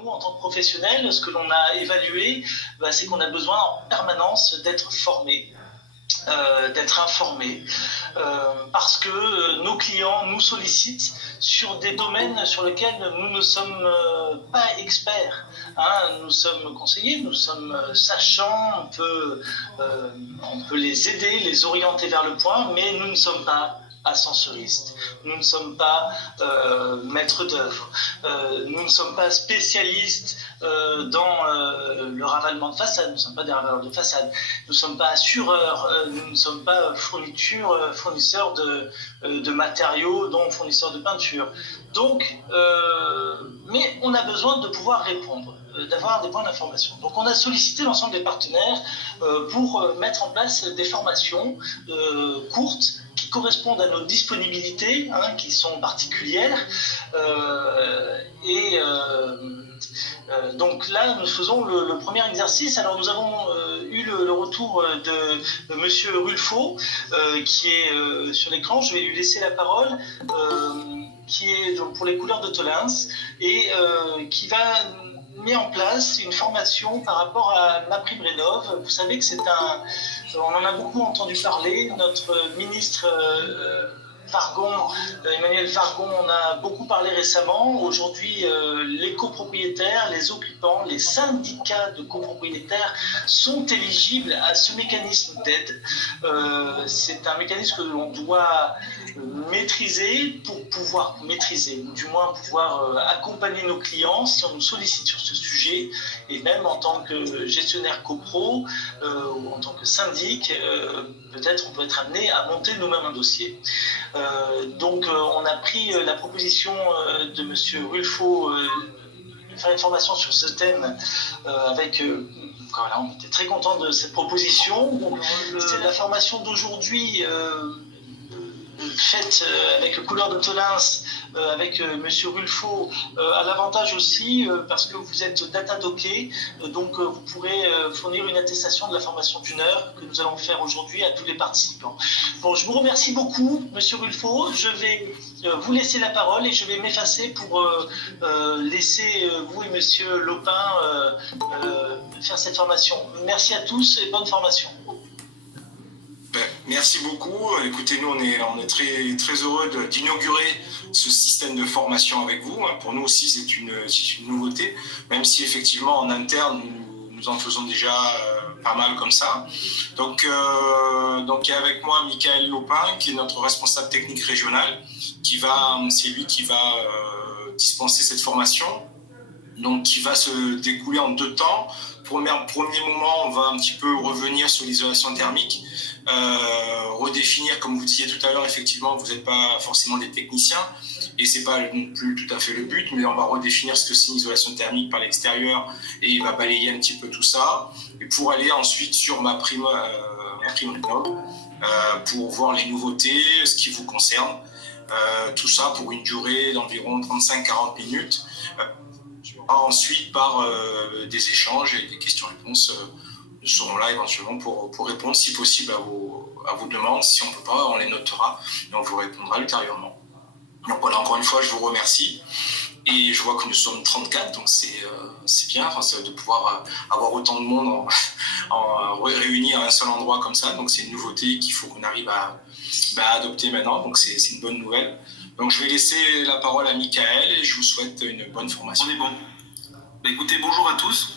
nous, en tant que professionnels, ce que l'on a évalué, c'est qu'on a besoin en permanence d'être formés. D'être informés parce que nos clients nous sollicitent sur des domaines sur lesquels nous ne sommes pas experts. Nous sommes conseillers, nous sommes sachants, on peut les aider, les orienter vers le point, mais nous ne sommes pas ascensoristes, nous ne sommes pas maîtres d'œuvre, nous ne sommes pas spécialistes dans le ravalement de façade, nous ne sommes pas des ravaleurs de façade, nous ne sommes pas assureurs, nous ne sommes pas fournisseurs de matériaux, dont fournisseurs de peinture. Donc, mais on a besoin de pouvoir répondre, d'avoir des points d'information. Donc on a sollicité l'ensemble des partenaires pour mettre en place des formations courtes qui correspondent à nos disponibilités, qui sont particulières. Donc là, nous faisons le premier exercice. Alors nous avons eu le retour de Monsieur Rulfo, qui est sur l'écran. Je vais lui laisser la parole, qui est donc pour les couleurs de Tolins et qui va mettre en place une formation par rapport à MaPrimeRénov'. Vous savez que on en a beaucoup entendu parler. Notre ministre Emmanuel Vargon en a beaucoup parlé récemment. Aujourd'hui, les copropriétaires, les occupants, les syndicats de copropriétaires sont éligibles à ce mécanisme d'aide. C'est un mécanisme que l'on doit maîtriser pour pouvoir maîtriser, ou du moins pouvoir accompagner nos clients si on nous sollicite sur ce sujet, et même en tant que gestionnaire copro ou en tant que syndic, peut-être on peut être amené à monter nous-mêmes un dossier. Donc on a pris la proposition de Monsieur Rulfo de faire une formation sur ce thème avec... Voilà, on était très contents de cette proposition. C'est la formation d'aujourd'hui faite avec Couleur de Tolins, avec Monsieur Rulfo, a l'avantage aussi, parce que vous êtes data docké, donc vous pourrez fournir une attestation de la formation d'1 heure que nous allons faire aujourd'hui à tous les participants. Bon, je vous remercie beaucoup, Monsieur Rulfo. Je vais vous laisser la parole et je vais m'effacer pour laisser vous et Monsieur Lopin faire cette formation. Merci à tous et bonne formation. Merci beaucoup. Écoutez, nous, on est très, très heureux d'inaugurer ce système de formation avec vous. Pour nous aussi, c'est une nouveauté, même si effectivement, en interne, nous en faisons déjà pas mal comme ça. Donc, il y a avec moi Michael Lopin, qui est notre responsable technique régional, c'est lui qui va dispenser cette formation, donc qui va se découler en 2 temps. Premier moment, on va un petit peu revenir sur l'isolation thermique, redéfinir, comme vous disiez tout à l'heure, effectivement, vous n'êtes pas forcément des techniciens, et c'est pas non plus tout à fait le but, mais on va redéfinir ce que c'est une isolation thermique par l'extérieur, et il va balayer un petit peu tout ça, et pour aller ensuite sur MaPrimeRénov', pour voir les nouveautés, ce qui vous concerne, tout ça pour une durée d'environ 35-40 minutes. Ensuite, par des échanges et des questions-réponses, nous serons là éventuellement pour répondre, si possible, à vos demandes. Si on ne peut pas, on les notera et on vous répondra ultérieurement. Donc voilà, encore une fois, je vous remercie. Et je vois que nous sommes 34, donc c'est bien de pouvoir avoir autant de monde réuni à un seul endroit comme ça. Donc c'est une nouveauté qu'il faut qu'on arrive à adopter maintenant. Donc c'est une bonne nouvelle. Donc je vais laisser la parole à Michael et je vous souhaite une bonne formation. On est bon. Écoutez, bonjour à tous.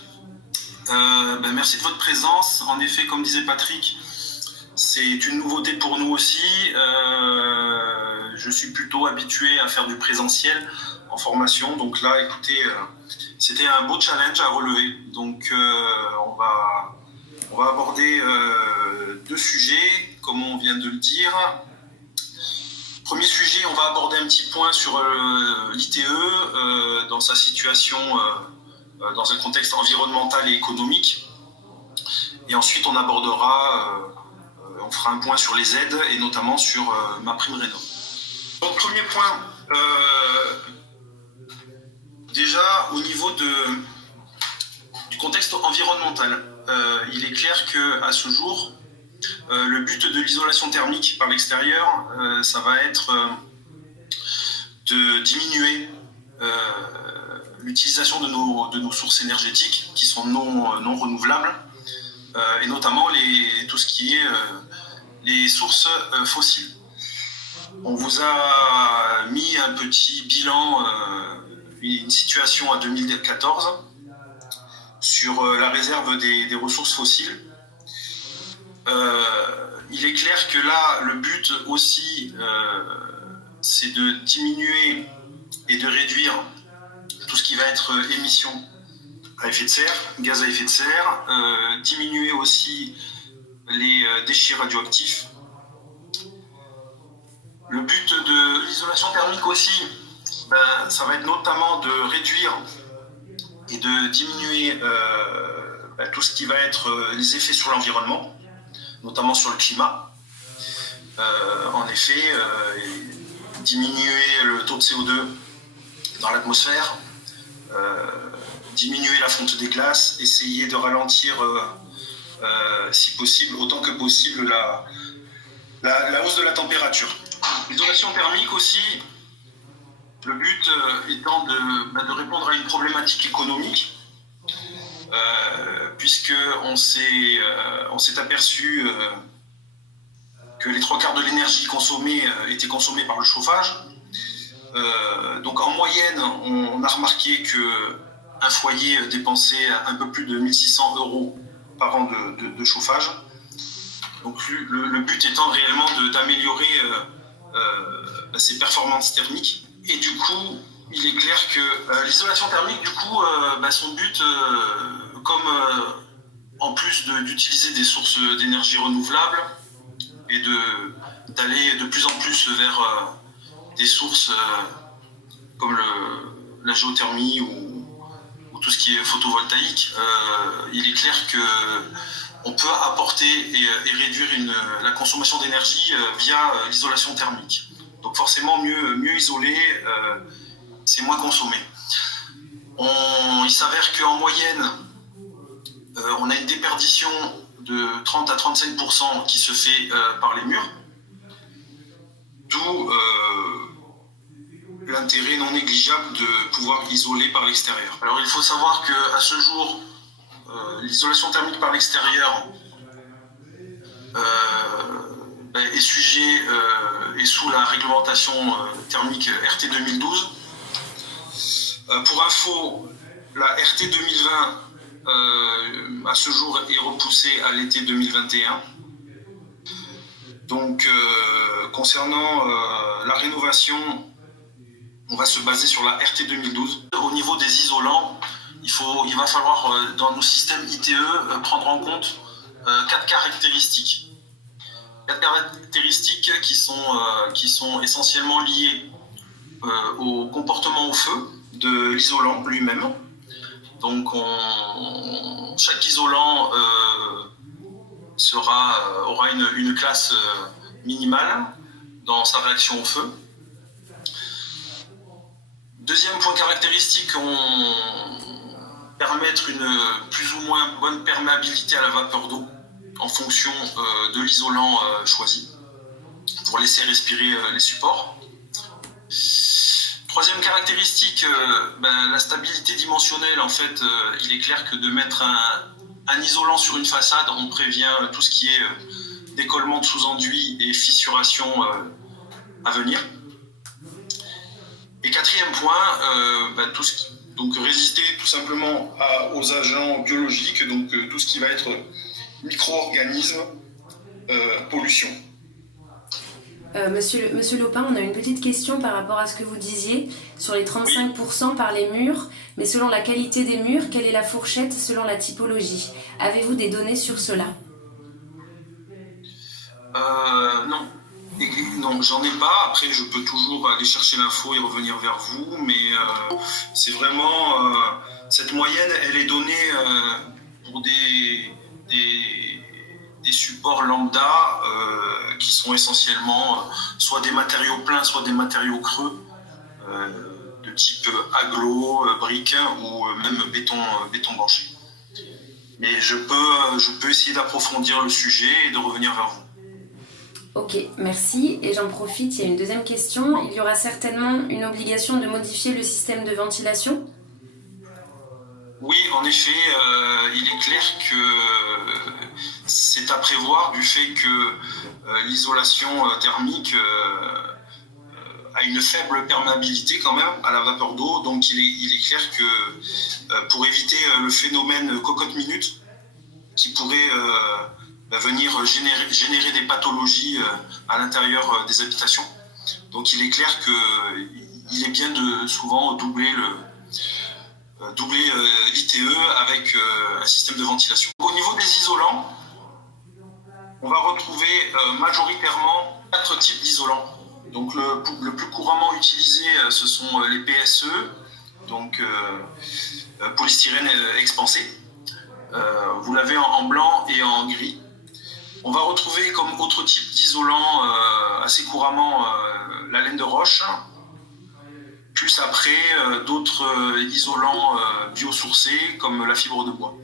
Merci de votre présence. En effet, comme disait Patrick, c'est une nouveauté pour nous aussi. Je suis plutôt habitué à faire du présentiel en formation. Donc là, écoutez, c'était un beau challenge à relever. Donc on va aborder 2 sujets, comme on vient de le dire. Premier sujet, on va aborder un petit point sur l'ITE dans sa situation dans un contexte environnemental et économique. Et ensuite, on on fera un point sur les aides et notamment sur MaPrimeRénov'. Donc, premier point, déjà au niveau du contexte environnemental, il est clair qu'à ce jour, le but de l'isolation thermique par l'extérieur, ça va être de diminuer l'utilisation de nos sources énergétiques qui sont non renouvelables, et notamment tout ce qui est les sources fossiles. On vous a mis un petit bilan, une situation à 2014 sur la réserve des ressources fossiles. Il est clair que là, le but aussi, c'est de diminuer et de réduire tout ce qui va être émissions à effet de serre, gaz à effet de serre, diminuer aussi les déchets radioactifs. Le but de l'isolation thermique aussi, ça va être notamment de réduire et de diminuer tout ce qui va être les effets sur l'environnement, notamment sur le climat. En effet, diminuer le taux de CO2 dans l'atmosphère, diminuer la fonte des glaces, essayer de ralentir, si possible, autant que possible, la hausse de la température. L'isolation thermique aussi, le but étant de répondre à une problématique économique, puisqu'on s'est aperçu que les 3/4 de l'énergie consommée était consommée par le chauffage. Donc en moyenne, on a remarqué qu'un foyer dépensait un peu plus de 1 600 € par an de chauffage. Donc le but étant réellement d'améliorer ses performances thermiques. Et du coup, il est clair que l'isolation thermique, du coup, son but, en plus d'utiliser des sources d'énergie renouvelables et d'aller de plus en plus vers des sources comme la géothermie ou tout ce qui est photovoltaïque, il est clair qu'on peut apporter et réduire la consommation d'énergie via l'isolation thermique. Donc forcément, mieux isolé, c'est moins consommé. Il s'avère qu'en moyenne, on a une déperdition de 30 à 35% qui se fait par les murs, d'où l'intérêt non négligeable de pouvoir isoler par l'extérieur. Alors il faut savoir qu'à ce jour, l'isolation thermique par l'extérieur est sous la réglementation thermique RT 2012. Pour info, la RT 2020 à ce jour est repoussée à l'été 2021. Donc concernant la rénovation, on va se baser sur la RT 2012. Au niveau des isolants, il va falloir dans nos systèmes ITE prendre en compte 4 caractéristiques. 4 caractéristiques qui sont essentiellement liées au comportement au feu de l'isolant lui-même. Donc chaque isolant aura une classe minimale dans sa réaction au feu. Deuxième point caractéristique, permettre une plus ou moins bonne perméabilité à la vapeur d'eau en fonction de l'isolant choisi pour laisser respirer les supports. Troisième caractéristique, la stabilité dimensionnelle. En fait, il est clair que de mettre un isolant sur une façade, on prévient tout ce qui est décollement de sous-enduit et fissuration à venir. Et quatrième point, donc résister tout simplement aux agents biologiques, donc tout ce qui va être micro-organismes, pollution. Monsieur Lopin, on a une petite question par rapport à ce que vous disiez sur les 35% par les murs, mais selon la qualité des murs, quelle est la fourchette selon la typologie? Avez-vous des données sur cela? Non. Non, j'en ai pas. Après, je peux toujours aller chercher l'info et revenir vers vous, mais c'est vraiment cette moyenne, elle est donnée pour des supports lambda qui sont essentiellement soit des matériaux pleins, soit des matériaux creux de type agglo, brique ou même béton banché. Mais je peux essayer d'approfondir le sujet et de revenir vers vous. Ok, merci. Et j'en profite, il y a une deuxième question. Il y aura certainement une obligation de modifier le système de ventilation? il est clair que c'est à prévoir du fait que l'isolation thermique a une faible perméabilité quand même à la vapeur d'eau. Donc il est clair que pour éviter le phénomène cocotte-minute qui pourrait venir générer des pathologies à l'intérieur des habitations. Donc il est clair qu'il est bien de souvent doubler l'ITE avec un système de ventilation. Au niveau des isolants, on va retrouver majoritairement 4 types d'isolants. Donc le plus couramment utilisé, ce sont les PSE, donc polystyrène expansé. Vous l'avez en blanc et en gris. On va retrouver comme autre type d'isolant assez couramment la laine de roche, plus après d'autres isolants biosourcés comme la fibre de bois.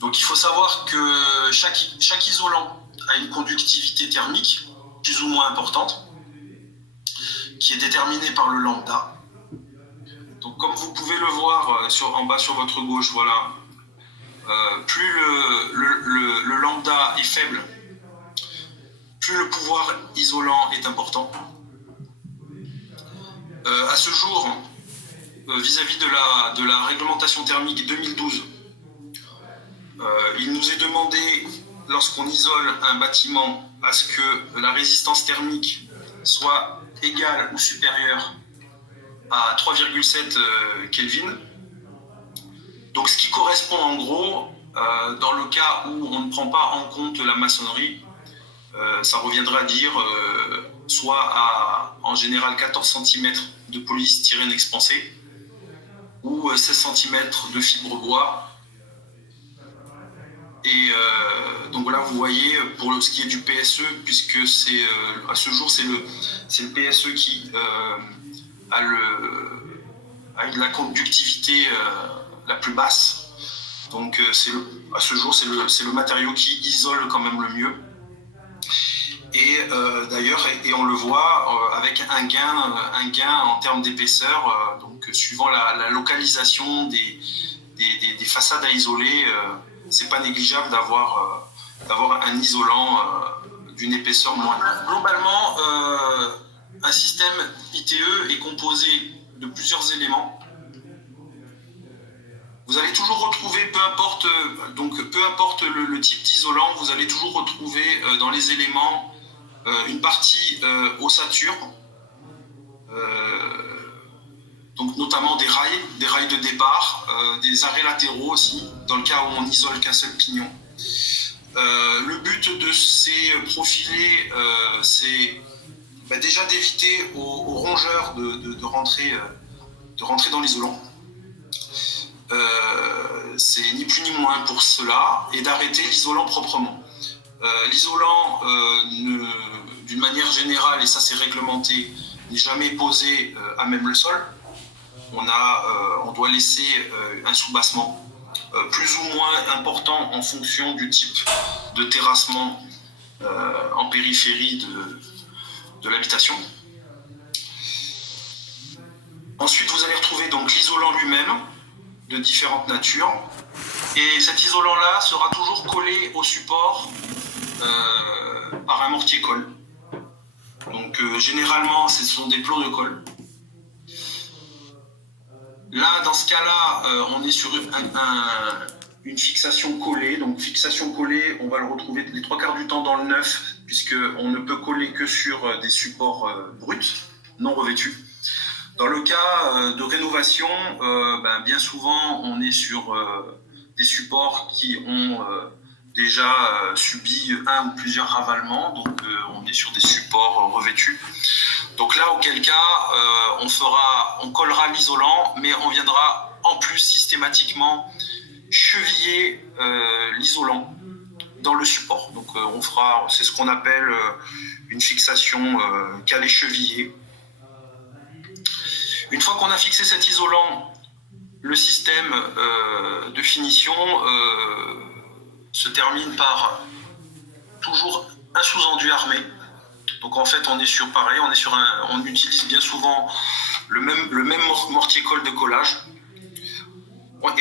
Donc il faut savoir que chaque isolant a une conductivité thermique plus ou moins importante qui est déterminée par le lambda. Donc comme vous pouvez le voir en bas sur votre gauche, voilà, plus le lambda est faible, plus le pouvoir isolant est important. À ce jour, vis-à-vis de la réglementation thermique 2012, il nous est demandé, lorsqu'on isole un bâtiment, à ce que la résistance thermique soit égale ou supérieure à 3,7 Kelvin. Donc ce qui correspond en gros, dans le cas où on ne prend pas en compte la maçonnerie, ça reviendrait à dire soit à en général 14 cm de polystyrène expansé ou 16 cm de fibre bois. Et donc là, vous voyez, pour ce qui est du PSE, puisque à ce jour, c'est le PSE qui a la conductivité la plus basse. Donc à ce jour, c'est le matériau qui isole quand même le mieux. Et d'ailleurs, on le voit avec un gain en termes d'épaisseur, donc suivant la localisation des façades à isoler, c'est pas négligeable d'avoir un isolant d'une épaisseur moindre. Globalement, un système ITE est composé de plusieurs éléments. Vous allez toujours retrouver, peu importe le type d'isolant, vous allez toujours retrouver dans les éléments une partie ossature, donc notamment des rails de départ, des arrêts latéraux aussi, dans le cas où on n'isole qu'un seul pignon. Le but de ces profilés, c'est déjà d'éviter aux rongeurs de rentrer dans l'isolant. C'est ni plus ni moins pour cela, et d'arrêter l'isolant proprement. L'isolant, d'une manière générale, et ça c'est réglementé, n'est jamais posé à même le sol. On doit laisser un soubassement plus ou moins important en fonction du type de terrassement en périphérie de l'habitation. Ensuite, vous allez retrouver donc l'isolant lui-même de différentes natures. Et cet isolant-là sera toujours collé au support par un mortier-colle. Donc généralement, ce sont des plots de colle. Là, dans ce cas-là, on est sur une fixation collée. Donc fixation collée, on va le retrouver les 3/4 du temps dans le neuf, puisqu'on ne peut coller que sur des supports bruts, non revêtus. Dans le cas de rénovation, bien souvent, on est sur des supports qui ont déjà subi un ou plusieurs ravalements, donc on est sur des supports revêtus. Donc là, auquel cas, on collera l'isolant, mais on viendra en plus systématiquement cheviller l'isolant dans le support. Donc c'est ce qu'on appelle une fixation calée chevillée. Une fois qu'on a fixé cet isolant, le système de finition se termine par toujours un sous-enduit armé. Donc en fait, on utilise bien souvent le même mortier-colle de collage.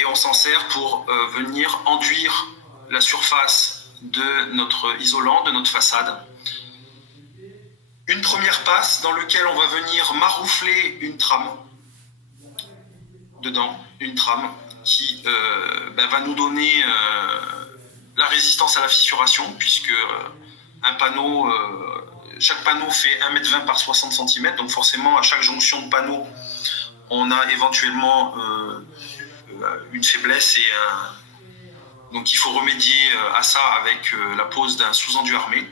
et on s'en sert pour venir enduire la surface de notre isolant, de notre façade. Une première passe dans laquelle on va venir maroufler une trame dedans, une trame qui va nous donner la résistance à la fissuration, puisque un panneau, chaque panneau fait 1,20 m par 60 cm, donc forcément à chaque jonction de panneau, on a éventuellement une faiblesse donc il faut remédier à ça avec la pose d'un sous-enduit armé.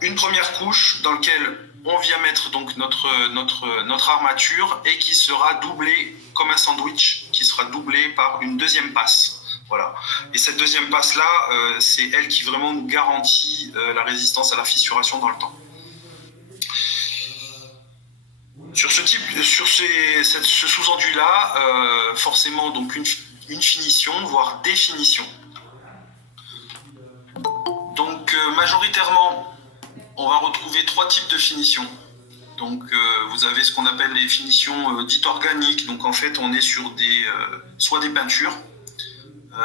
Une première couche dans laquelle on vient mettre donc notre armature et qui sera doublée comme un sandwich, qui sera doublée par une deuxième passe. Voilà. Et cette deuxième passe-là, c'est elle qui vraiment nous garantit la résistance à la fissuration dans le temps. Sur ce sous-enduit-là, forcément donc une finition, voire définition. Donc majoritairement, on va retrouver 3 types de finitions. Donc vous avez ce qu'on appelle les finitions dites organiques. Donc en fait, on est sur soit des peintures,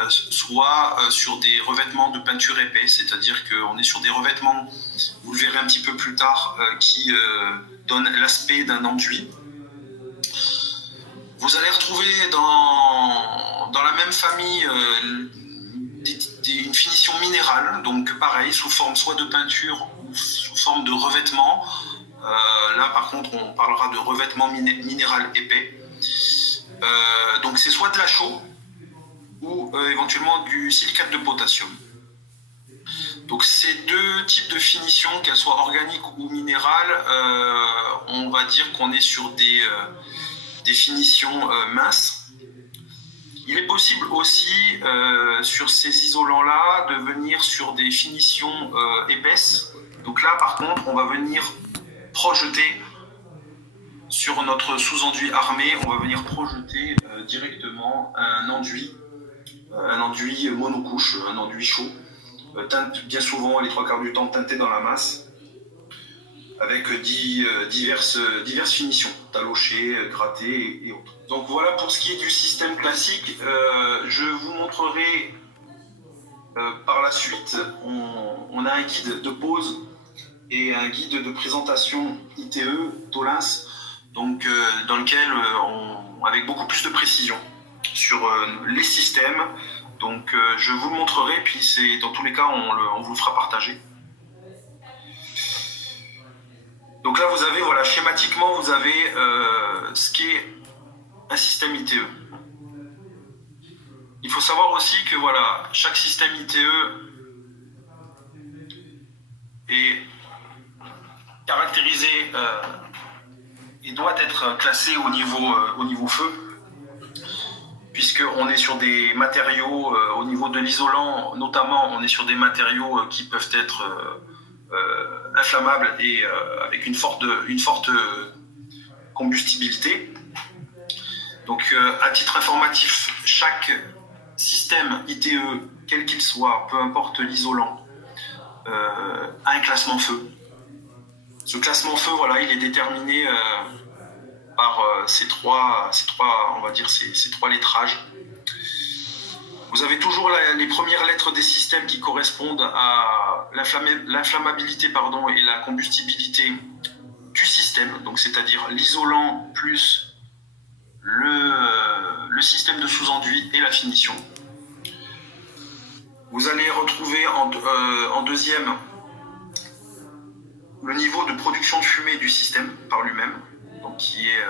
soit sur des revêtements de peinture épais, c'est-à-dire qu'on est sur des revêtements, vous le verrez un petit peu plus tard, qui donnent l'aspect d'un enduit. Vous allez retrouver dans la même famille une finition minérale, donc pareil, sous forme soit de peinture ou sous forme de revêtement. Là par contre on parlera de revêtement minéral épais. Donc c'est soit de la chaux ou éventuellement du silicate de potassium. Donc ces 2 types de finitions, qu'elles soient organiques ou minérales, on va dire qu'on est sur des finitions minces. Il est possible aussi sur ces isolants-là de venir sur des finitions épaisses. Donc là par contre on va venir projeter sur notre sous-enduit armé, on va venir projeter directement un enduit monocouche, un enduit chaud, bien souvent les 3/4 du temps teinté dans la masse, avec diverses finitions, talochées, grattées et autres. Donc voilà pour ce qui est du système classique. Je vous montrerai par la suite, on a un guide de pose et un guide de présentation ITE, Tolins, donc dans lequel avec beaucoup plus de précision sur les systèmes. Donc je vous le montrerai, puis dans tous les cas on vous le fera partager. Donc là vous avez, voilà, schématiquement vous avez ce qu'est un système ITE. Il faut savoir aussi que voilà, chaque système ITE est caractérisé et doit être classé au niveau feu, puisqu'on est sur des matériaux, au niveau de l'isolant notamment, on est sur des matériaux qui peuvent être inflammables et avec une forte combustibilité. Donc à titre informatif, chaque système ITE, quel qu'il soit, peu importe l'isolant, a un classement feu. Ce classement feu, voilà, il est déterminé par ces trois lettrages. Vous avez toujours les premières lettres des systèmes qui correspondent à l'inflammabilité et la combustibilité du système, donc c'est-à-dire l'isolant plus le système de sous-enduit et la finition. Vous allez retrouver en deuxième le niveau de production de fumée du système par lui-même, donc qui est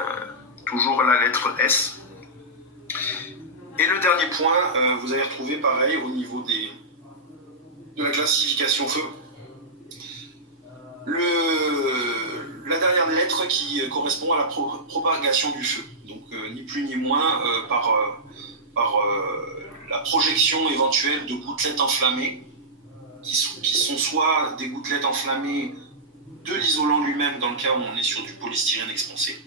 toujours la lettre S. Et le dernier point, vous allez retrouver pareil au niveau de la classification feu, la dernière lettre qui correspond à la propagation du feu. Donc ni plus ni moins par la projection éventuelle de gouttelettes enflammées, qui sont soit des gouttelettes enflammées de l'isolant lui-même dans le cas où on est sur du polystyrène expansé,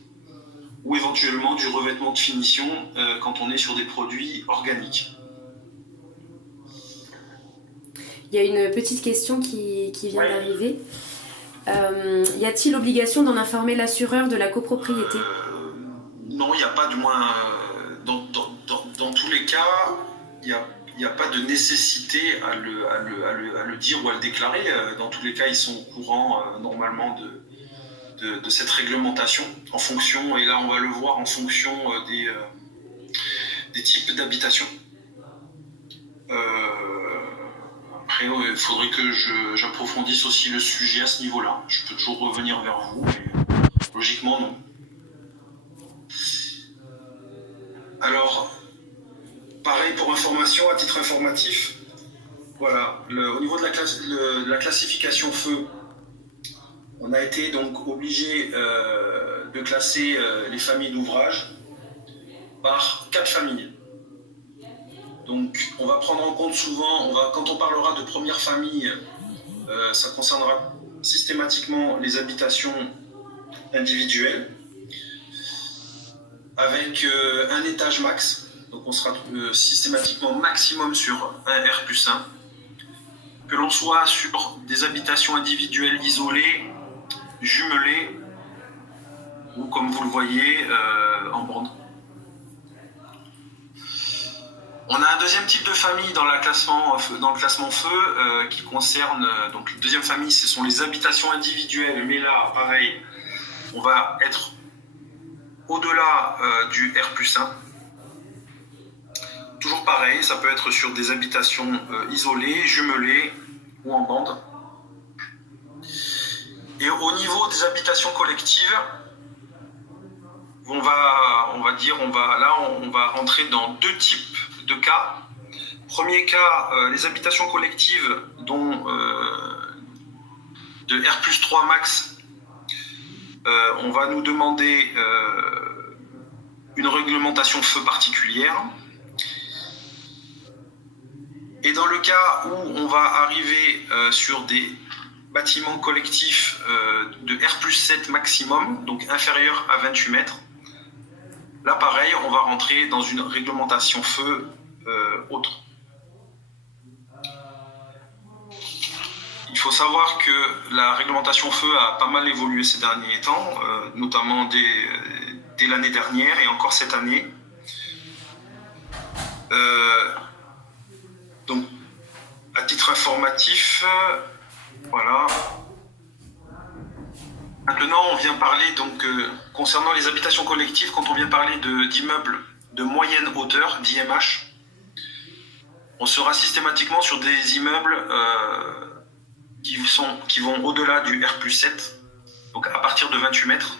ou éventuellement du revêtement de finition quand on est sur des produits organiques. Il y a une petite question qui vient d'arriver. Y a-t-il obligation d'en informer l'assureur de la copropriété ? Non, il n'y a pas, du moins dans tous cas, il n'y a pas de nécessité à le dire ou à le déclarer. Dans tous les cas, ils sont au courant normalement de cette réglementation, en fonction, et là on va le voir, en fonction des types d'habitation. Après, il faudrait que j'approfondisse aussi le sujet à ce niveau-là. Je peux toujours revenir vers vous, mais logiquement, non. Alors, pareil pour information, à titre informatif, voilà, au niveau de la classification feu, on a été donc obligé de classer les familles d'ouvrages par 4 familles. Donc, on va prendre en compte souvent, quand on parlera de première famille, ça concernera systématiquement les habitations individuelles, avec un étage max. Donc, on sera systématiquement maximum sur un R+1. Que l'on soit sur des habitations individuelles isolées, jumelées, ou comme vous le voyez, en bande. On a un deuxième type de famille dans le classement feu qui concerne, donc la deuxième famille, ce sont les habitations individuelles, mais là, pareil, on va être au-delà du R+1. Toujours pareil, ça peut être sur des habitations isolées, jumelées ou en bande. Et au niveau des habitations collectives, on va rentrer dans 2 types de cas. Premier cas, les habitations collectives dont de R+3 max, on va nous demander une réglementation feu particulière. Et dans le cas où on va arriver sur des bâtiments collectifs de R+7 maximum, donc inférieur à 28 mètres, là, pareil, on va rentrer dans une réglementation feu autre. Il faut savoir que la réglementation feu a pas mal évolué ces derniers temps, notamment dès l'année dernière et encore cette année. Donc, à titre informatif, voilà. Maintenant, on vient parler, donc, concernant les habitations collectives, quand on vient parler d'immeubles de moyenne hauteur, d'IMH, on sera systématiquement sur des immeubles qui vont au-delà du R+7, donc à partir de 28 mètres,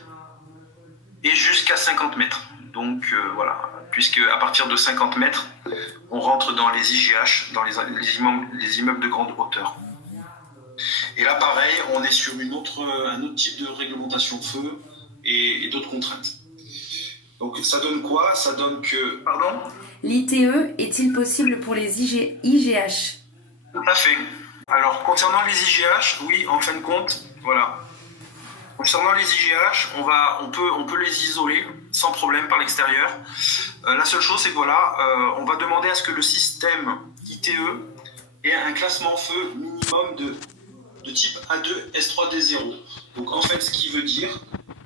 et jusqu'à 50 mètres. Donc voilà, puisque à partir de 50 mètres, on rentre dans les IGH, dans les immeubles de grande hauteur. Et là, pareil, on est sur un autre type de réglementation feu et d'autres contraintes. Donc, ça donne quoi? Ça donne que... Pardon? L'ITE est-il possible pour les IGH? Tout à fait. Alors, concernant les IGH, oui, en fin de compte, voilà. Concernant les IGH, on peut les isoler sans problème par l'extérieur. La seule chose, c'est que voilà, on va demander à ce que le système ITE ait un classement feu minimum de type A2 S3D0. Donc en fait, ce qui veut dire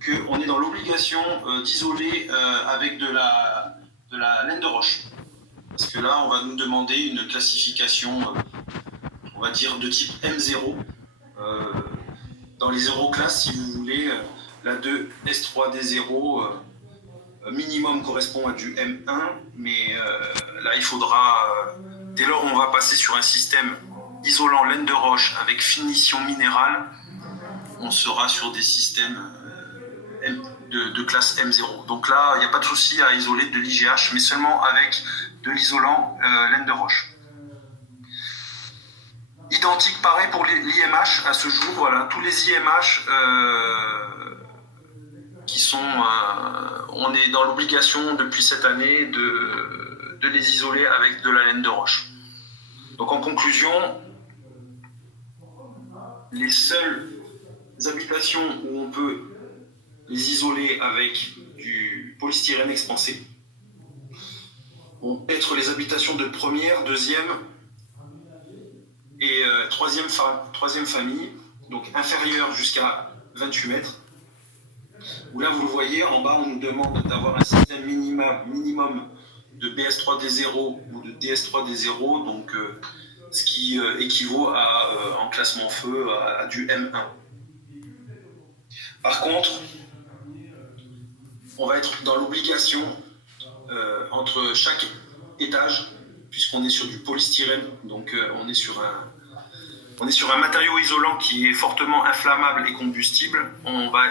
qu'on est dans l'obligation d'isoler avec de la laine de roche. Parce que là, on va nous demander une classification, on va dire, de type M0. Dans les 0 classes, si vous voulez, la 2 S3D0 minimum correspond à du M1, mais là, il faudra, dès lors on va passer sur un système isolant laine de roche avec finition minérale, on sera sur des systèmes de classe M0. Donc là, il n'y a pas de souci à isoler de l'IGH, mais seulement avec de l'isolant laine de roche. Identique, pareil pour l'IMH à ce jour. Voilà, tous les IMH qui sont, on est dans l'obligation depuis cette année de les isoler avec de la laine de roche. Donc en conclusion, les seules habitations où on peut les isoler avec du polystyrène expansé vont être les habitations de première, deuxième et troisième famille, donc inférieure jusqu'à 28 mètres. Où là, vous le voyez, en bas, on nous demande d'avoir un système minimum de BS3D0 ou de DS3D0, donc ce qui équivaut en classement feu à du M1. Par contre, on va être dans l'obligation entre chaque étage, puisqu'on est sur du polystyrène, donc on est sur un matériau isolant qui est fortement inflammable et combustible. On va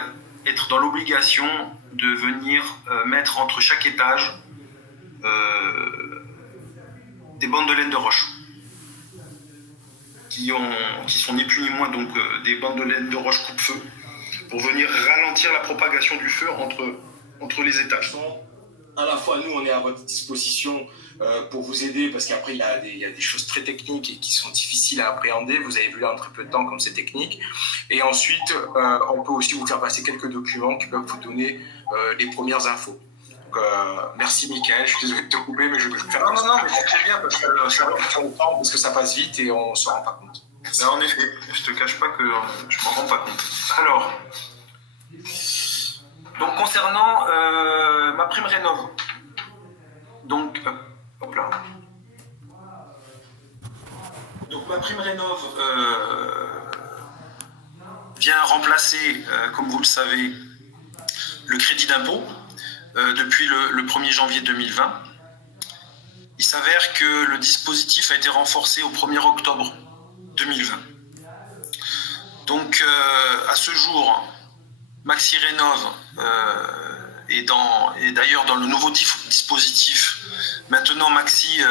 être dans l'obligation de venir mettre entre chaque étage des bandes de laine de roche qui sont ni plus ni moins donc des bandes de laine de roche coupe-feu pour venir ralentir la propagation du feu entre les étages. À la fois, nous, on est à votre disposition pour vous aider, parce qu'après, il y a des choses très techniques et qui sont difficiles à appréhender. Vous avez vu là en très peu de temps comme c'est technique. Et ensuite, on peut aussi vous faire passer quelques documents qui peuvent vous donner les premières infos. Donc, merci Mickaël, je suis désolé de te couper, mais je vais faire Non, mais c'est très bien, parce que ça va faire le temps, parce que ça passe vite et on ne se rend pas compte. Ben, en effet, je te cache pas que je m'en rends pas compte. Alors, donc concernant ma prime rénov, donc hop là. Donc ma prime rénov vient remplacer, comme vous le savez, le crédit d'impôt depuis le 1er janvier 2020. Il s'avère que le dispositif a été renforcé au 1er octobre 2020. Donc à ce jour, Maxi Rénov est d'ailleurs dans le nouveau dispositif. Maintenant, ma prime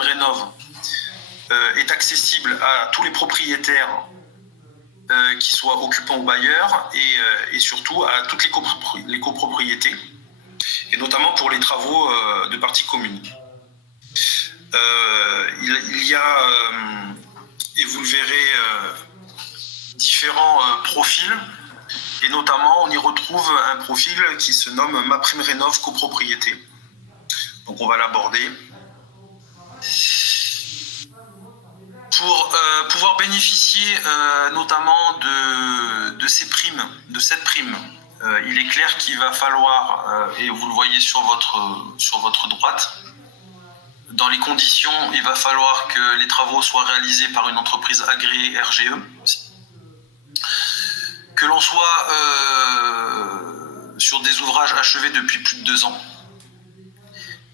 Rénov est accessible à tous les propriétaires, qui soient occupants ou bailleurs, et surtout à toutes les copropriétés, et notamment pour les travaux de partie commune. Il y a, et vous le verrez, différents profils, et notamment on y retrouve un profil qui se nomme Ma Prime Rénov copropriété. Donc on va l'aborder. Pour pouvoir bénéficier notamment de ces primes, de cette prime, il est clair qu'il va falloir, et vous le voyez sur votre droite, dans les conditions, il va falloir que les travaux soient réalisés par une entreprise agréée RGE, que l'on soit sur des ouvrages achevés depuis plus de 2 ans,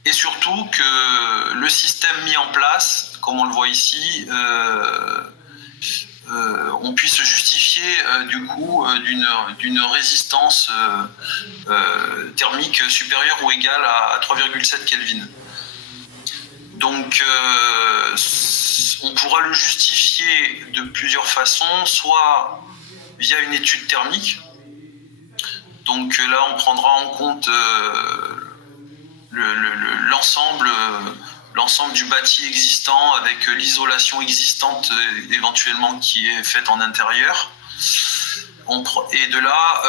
et surtout que le système mis en place, comme on le voit ici, on puisse justifier du coup d'une résistance thermique supérieure ou égale à 3,7 Kelvin. Donc on pourra le justifier de plusieurs façons, soit via une étude thermique. Donc là on prendra en compte l'ensemble du bâti existant avec l'isolation existante éventuellement qui est faite en intérieur. Et de là,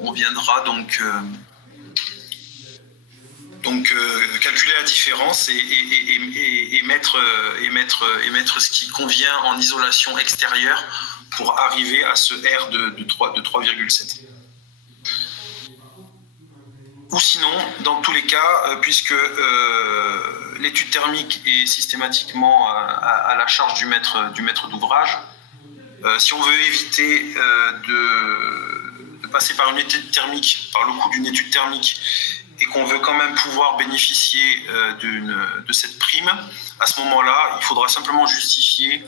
on viendra donc calculer la différence et mettre ce qui convient en isolation extérieure pour arriver à ce R de 3,7. Ou sinon, dans tous les cas, puisque l'étude thermique est systématiquement à la charge du maître d'ouvrage, si on veut éviter de passer par une étude thermique, par le coût d'une étude thermique, et qu'on veut quand même pouvoir bénéficier de cette prime, à ce moment-là, il faudra simplement justifier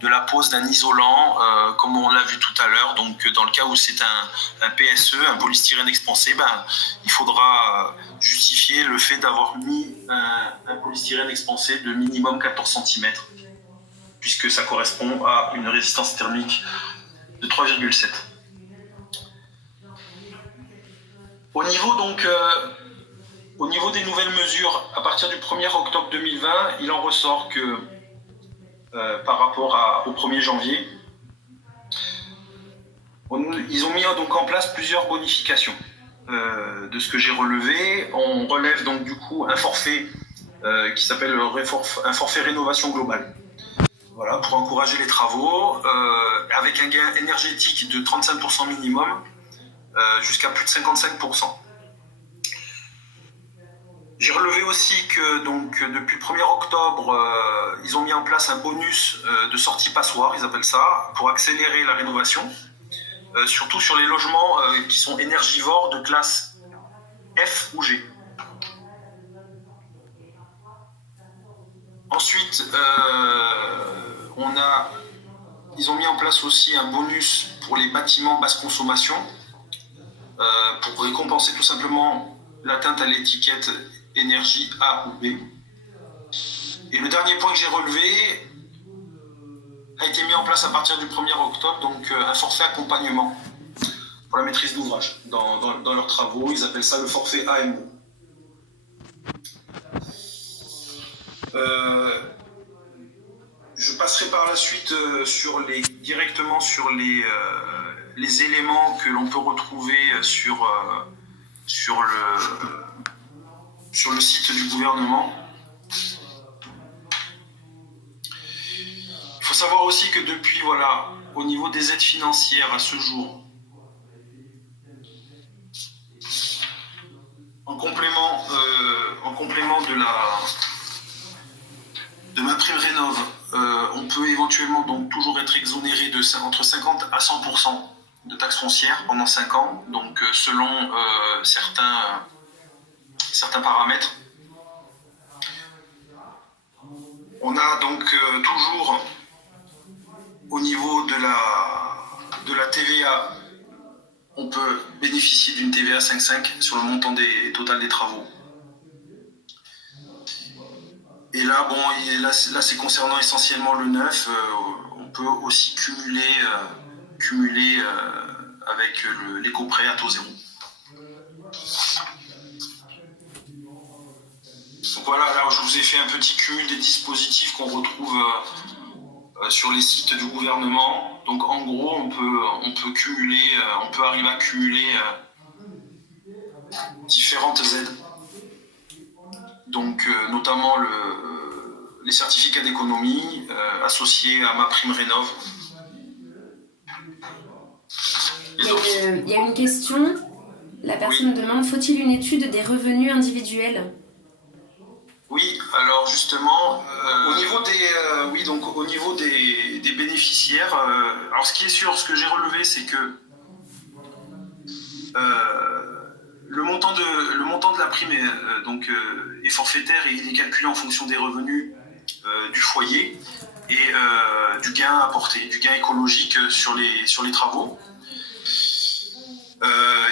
de la pose d'un isolant, comme on l'a vu tout à l'heure. Donc dans le cas où c'est un PSE, un polystyrène expansé, il faudra justifier le fait d'avoir mis un polystyrène expansé de minimum 14 cm, puisque ça correspond à une résistance thermique de 3,7. Au niveau des nouvelles mesures, à partir du 1er octobre 2020, il en ressort que par rapport au 1er janvier, ils ont mis donc en place plusieurs bonifications. De ce que j'ai relevé, on relève donc du coup un forfait qui s'appelle un forfait rénovation globale. Voilà, pour encourager les travaux, avec un gain énergétique de 35% minimum, jusqu'à plus de 55%. J'ai relevé aussi que donc, depuis le 1er octobre, ils ont mis en place un bonus de sortie passoire, ils appellent ça, pour accélérer la rénovation, surtout sur les logements qui sont énergivores de classe F ou G. Ensuite, ils ont mis en place aussi un bonus pour les bâtiments basse consommation, pour récompenser tout simplement l'atteinte à l'étiquette énergie A ou B. Et le dernier point que j'ai relevé a été mis en place à partir du 1er octobre, donc un forfait accompagnement pour la maîtrise d'ouvrage dans leurs travaux. Ils appellent ça le forfait AMO. Je passerai par la suite directement sur les éléments que l'on peut retrouver sur le site du gouvernement. Il faut savoir aussi que depuis, au niveau des aides financières à ce jour, en complément de ma prime rénov', on peut éventuellement donc toujours être exonéré entre 50 à 100% de taxes foncières pendant 5 ans, donc selon certains paramètres. On a donc toujours au niveau de la TVA, on peut bénéficier d'une TVA 5,5 sur le montant total des travaux. Et là, là c'est concernant essentiellement le neuf. On peut aussi cumuler avec l'éco-prêt à taux zéro. Donc voilà, là je vous ai fait un petit cumul des dispositifs qu'on retrouve sur les sites du gouvernement. Donc en gros, on peut arriver à cumuler différentes aides. Donc notamment les certificats d'économie associés à ma prime rénov'. Il y a une question. La personne demande, faut-il une étude des revenus individuels ? Oui, alors justement, au niveau des bénéficiaires, alors ce qui est sûr, ce que j'ai relevé, c'est que le montant de la prime est forfaitaire et il est calculé en fonction des revenus du foyer et du gain apporté, du gain écologique sur les travaux.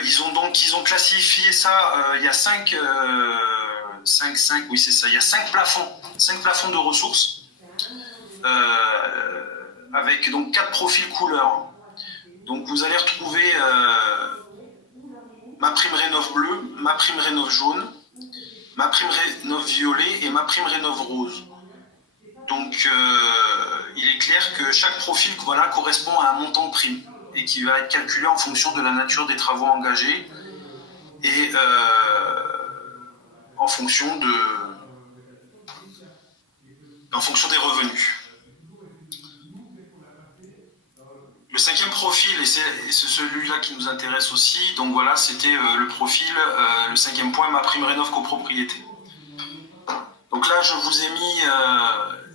Ils ont classifié ça, il y a 5 plafonds de ressources avec donc 4 profils couleurs. Donc vous allez retrouver ma prime rénov' bleue, ma prime rénov' jaune, ma prime rénov' violet et ma prime rénov' rose. Donc il est clair que chaque profil correspond à un montant de prime et qui va être calculé en fonction de la nature des travaux engagés et en fonction des revenus. Le 5e profil, et c'est celui-là qui nous intéresse aussi, donc voilà, c'était le profil, le 5e point, ma prime rénov' copropriété. Donc là, je vous ai mis,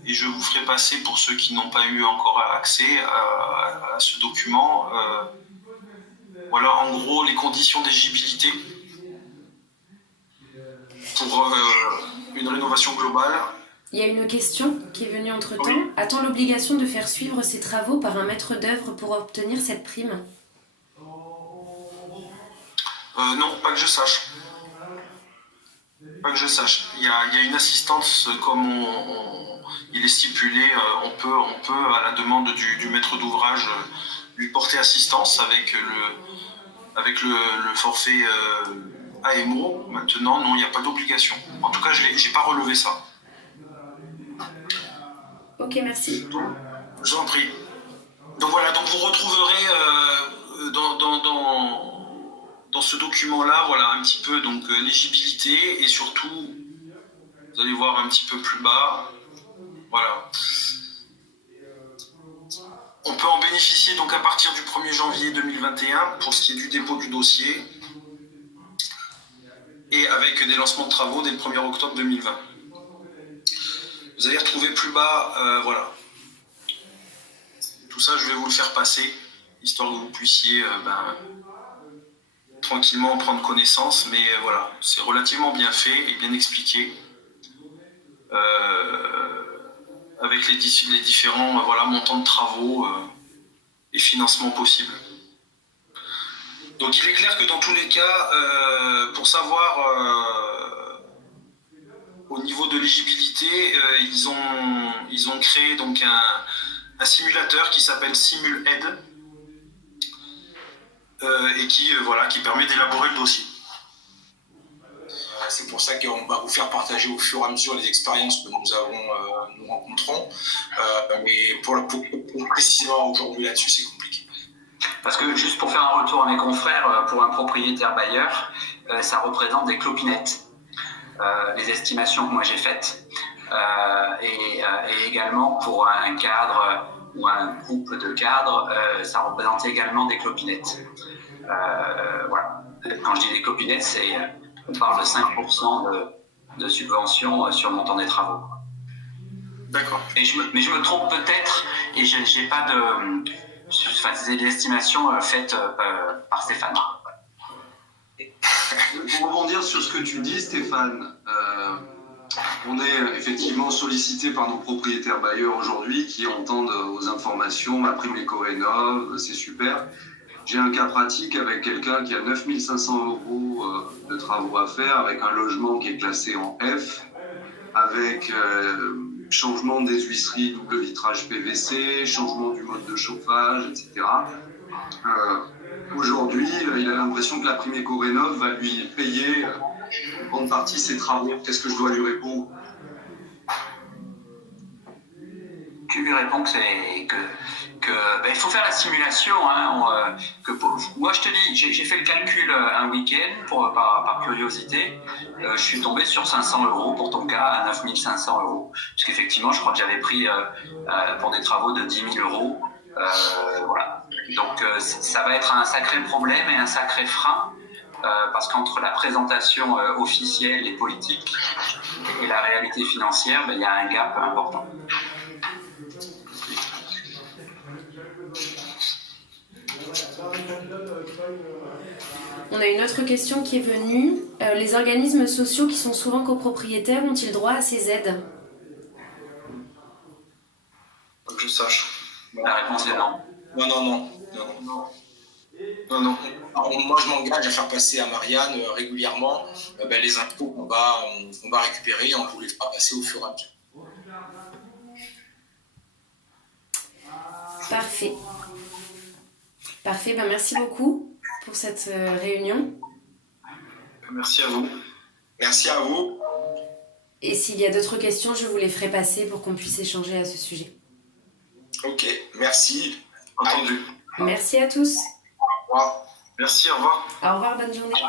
et je vous ferai passer pour ceux qui n'ont pas eu encore accès à ce document, voilà en gros les conditions d'éligibilité pour une rénovation globale. Il y a une question qui est venue entre-temps. Oui. A-t-on l'obligation de faire suivre ces travaux par un maître d'œuvre pour obtenir cette prime ? Non, pas que je sache. Pas que je sache. Il y a une assistance, comme il est stipulé, on peut à la demande du maître d'ouvrage lui porter assistance avec le forfait AMO. Maintenant, non, il n'y a pas d'obligation. En tout cas, je n'ai pas relevé ça. Ok, merci. Je vous en prie. Donc voilà, donc vous retrouverez dans ce document-là, voilà un petit peu donc l'éligibilité et surtout, vous allez voir un petit peu plus bas, voilà. On peut en bénéficier donc à partir du 1er janvier 2021 pour ce qui est du dépôt du dossier. et avec des lancements de travaux dès le 1er octobre 2020. Vous allez retrouver plus bas, voilà. Tout ça, je vais vous le faire passer, histoire que vous puissiez tranquillement en prendre connaissance, mais voilà, c'est relativement bien fait et bien expliqué, avec les différents montants de travaux et financements possibles. Donc il est clair que dans tous les cas, pour savoir au niveau de l'éligibilité, ils ont créé donc un simulateur qui s'appelle SimulAid et qui permet d'élaborer le dossier. C'est pour ça qu'on va vous faire partager au fur et à mesure les expériences que nous rencontrons. Mais pour précisément aujourd'hui là-dessus, c'est compliqué. Parce que juste pour faire un retour à mes confrères, pour un propriétaire bailleur, ça représente des clopinettes. Les estimations que moi j'ai faites. Et également pour un cadre ou un groupe de cadres, ça représentait également des clopinettes. Voilà. Quand je dis des clopinettes, on parle de 5% de subvention sur le montant des travaux. D'accord. Mais je me trompe peut-être, et j'ai pas de... c'est des estimations faites par Stéphane. Pour rebondir sur ce que tu dis, Stéphane, on est effectivement sollicité par nos propriétaires bailleurs aujourd'hui qui entendent aux informations, ma prime éco-rénov, c'est super. J'ai un cas pratique avec quelqu'un qui a 9 500 € de travaux à faire, avec un logement qui est classé en F, avec changement des huisseries, double vitrage PVC, changement du mode de chauffage, etc. Aujourd'hui, il a l'impression que la prime éco-rénov va lui payer une grande partie de ses travaux. Qu'est-ce que je dois lui répondre? Tu lui réponds que il faut faire la simulation. Moi, je te dis, j'ai fait le calcul un week-end par curiosité. Je suis tombé sur 500 € pour ton cas, à 9 500 €. Parce qu'effectivement, je crois que j'avais pris pour des travaux de 10 000 €. Voilà. Donc, ça va être un sacré problème et un sacré frein. Parce qu'entre la présentation officielle et politique et la réalité financière, il y a un gap important. On a une autre question qui est venue. Les organismes sociaux qui sont souvent copropriétaires ont-ils droit à ces aides? Que je sache. La réponse est non. Non. Alors, moi, je m'engage à faire passer à Marianne régulièrement les impôts qu'on va récupérer et on vous les fera passer au fur et à mesure. Parfait, merci beaucoup pour cette réunion. Merci à vous. Merci à vous. Et s'il y a d'autres questions, je vous les ferai passer pour qu'on puisse échanger à ce sujet. Ok, merci. Entendu. Merci à tous. Au revoir. Merci, au revoir. Au revoir, bonne journée.